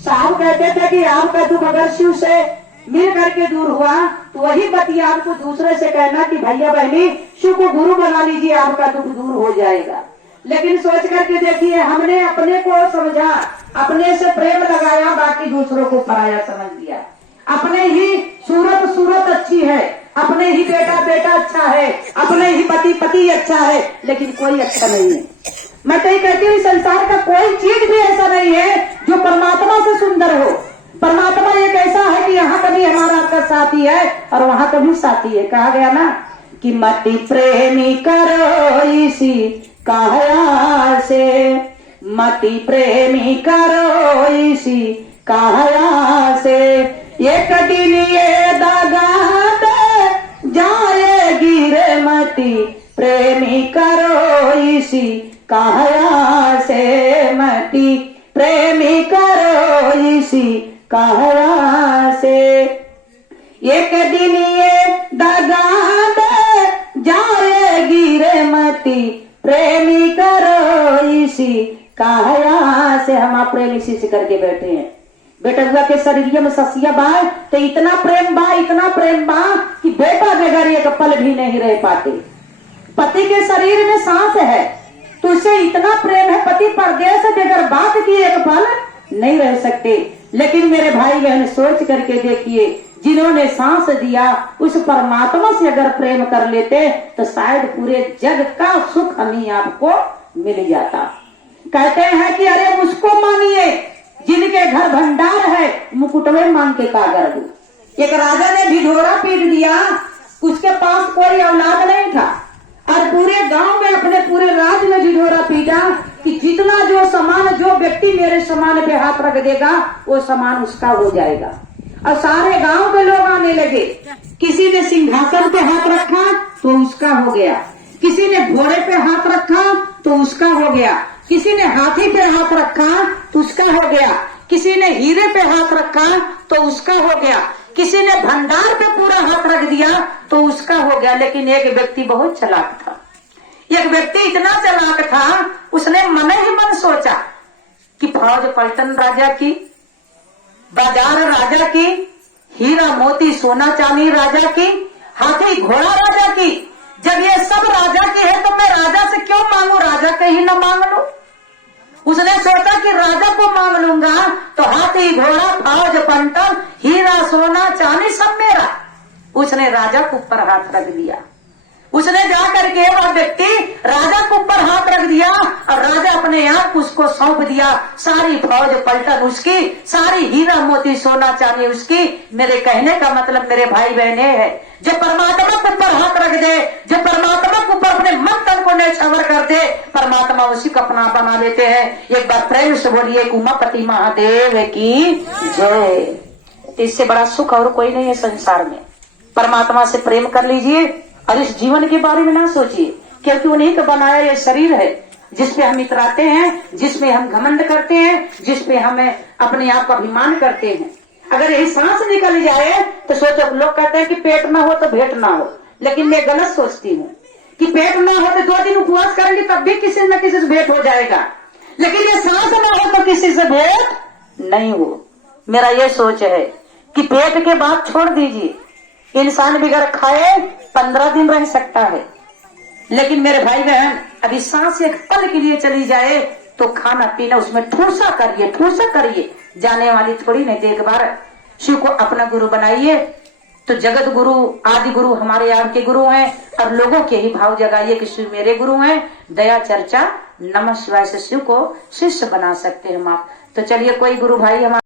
साहब कहते थे कि आपका दुख अगर शिव से मिल करके दूर हुआ तो वही बतिया आपको दूसरे से कहना कि भैया बहनी शिव को गुरु बना लीजिए, आपका दुख दूर हो जाएगा। लेकिन सोच करके देखिए, हमने अपने को समझा, अपने से प्रेम लगाया, बाकी दूसरों को पराया समझ दिया। अपने ही सूरत अच्छी है, अपने ही बेटा अच्छा है, अपने ही पति अच्छा है, लेकिन कोई अच्छा नहीं है। मैं तो ये कहती हूँ संसार का कोई चीज भी ऐसा नहीं है जो परमात्मा से सुंदर हो। परमात्मा एक ऐसा है कि यहाँ कभी हमारा आपका साथी है और वहाँ कभी साथी है। कहा गया ना कि मति प्रेमी करो इसी काया से, मति प्रेमी करो इसी काया से, एक दिन ये दागा दे जाएगी रे मति प्रेमी करो इसी काया से, मति प्रेमी करो इसी काया से, एक दिन ये दागा दे जाएगी रे मति प्रेमी करो इसी काया से। हम आप प्रेम इसी से करके बैठे हैं। बेटा हुआ के शरीर में ससिया बा तो इतना प्रेम बा कि बेटा बगैर एक पल भी नहीं रह पाते। पति के शरीर में सांस है तो उसे इतना प्रेम है, पति परदेश बगैर बात की एक पल नहीं रह सकते। लेकिन मेरे भाई बहन सोच करके देखिए, जिन्होंने सांस दिया उस परमात्मा से अगर प्रेम कर लेते तो शायद पूरे जग का सुख हमें आपको मिल जाता। कहते हैं कि अरे उसको मानिए जिनके घर भंडार है, मुकुटवे मांग के कागर दो। एक राजा ने ढिढोरा पीट दिया, उसके पास कोई औलाद नहीं था और पूरे गांव में अपने पूरे राज्य में ढिढोरा पीटा कि जितना जो सामान जो व्यक्ति मेरे सामान पे हाथ रख देगा वो सामान उसका हो जाएगा। और सारे गांव के लोग आने लगे। किसी ने सिंहासन पे हाथ रखा तो उसका हो गया, किसी ने घोड़े पे हाथ रखा तो उसका हो गया, किसी ने हाथी पे हाथ रखा तो उसका हो गया, किसी ने हीरे पे हाथ रखा तो उसका हो गया, किसी ने भंडार पे पूरा हाथ रख दिया तो उसका हो गया। लेकिन एक व्यक्ति बहुत चालाक था। एक व्यक्ति इतना चालाक था, उसने मन ही मन सोचा कि फौज पलटन राजा की, बाजार राजा की, हीरा मोती सोना चांदी राजा की, हाथी घोड़ा राजा की। जब ये सब राजा की है तो मैं राजा से क्यों मांगू, राजा कहीं न मांग लूं। उसने सोचा कि राजा को मांग लूंगा तो हाथी घोड़ा फौज पलटन हीरा सोना चांदी सब मेरा। उसने राजा के ऊपर हाथ रख दिया। उसने जाकर के वह व्यक्ति राजा के ऊपर हाथ रख दिया और राजा अपने आप उसको सौंप दिया। सारी फौज पलटन उसकी, सारी हीरा मोती सोना चांदी उसकी। मेरे कहने का मतलब मेरे भाई बहने है, जो परमात्मा के ऊपर हाथ रख दे, जो परमात्मा के ऊपर अपने मन तन को न्यौछावर कर दे, परमात्मा उसी को अपना बना लेते हैं। एक बार प्रेम से बोलिए उमापति महादेव की जय। इससे बड़ा सुख और कोई नहीं है संसार में। परमात्मा से प्रेम कर लीजिए और इस जीवन के बारे में ना सोचिए, क्योंकि उन्हीं का बनाया ये शरीर है जिसपे हम इतराते हैं, जिसपे हम घमंड करते हैं, जिसपे हमें अपने आप का अभिमान करते हैं। अगर यही सांस निकल जाए तो सोचो, लोग कहते हैं कि पेट ना हो तो भेंट ना हो, लेकिन मैं गलत सोचती हूँ कि पेट ना हो तो 2 दिन उपवास करेंगे तब भी किसी न किसी से भेंट हो जाएगा, लेकिन ये सांस ना हो तो किसी से भेंट नहीं हो। मेरा ये सोच है कि पेट के बाद छोड़ दीजिए, इंसान बिगड़ खाए 15 दिन रह सकता है, लेकिन मेरे भाई बहन अभी सांस एक पल के लिए चली जाए तो खाना पीना उसमें ठूसा करिए, जाने वाली थोड़ी नहीं। एक बार शिव को अपना गुरु बनाइए तो जगत गुरु आदि गुरु हमारे आपके गुरु हैं और लोगों के ही भाव जगाइए कि शिव मेरे गुरु हैं। दया चर्चा नमः शिवाय से शिव को शिष्य बना सकते हैं आप। तो चलिए कोई गुरु भाई हमारे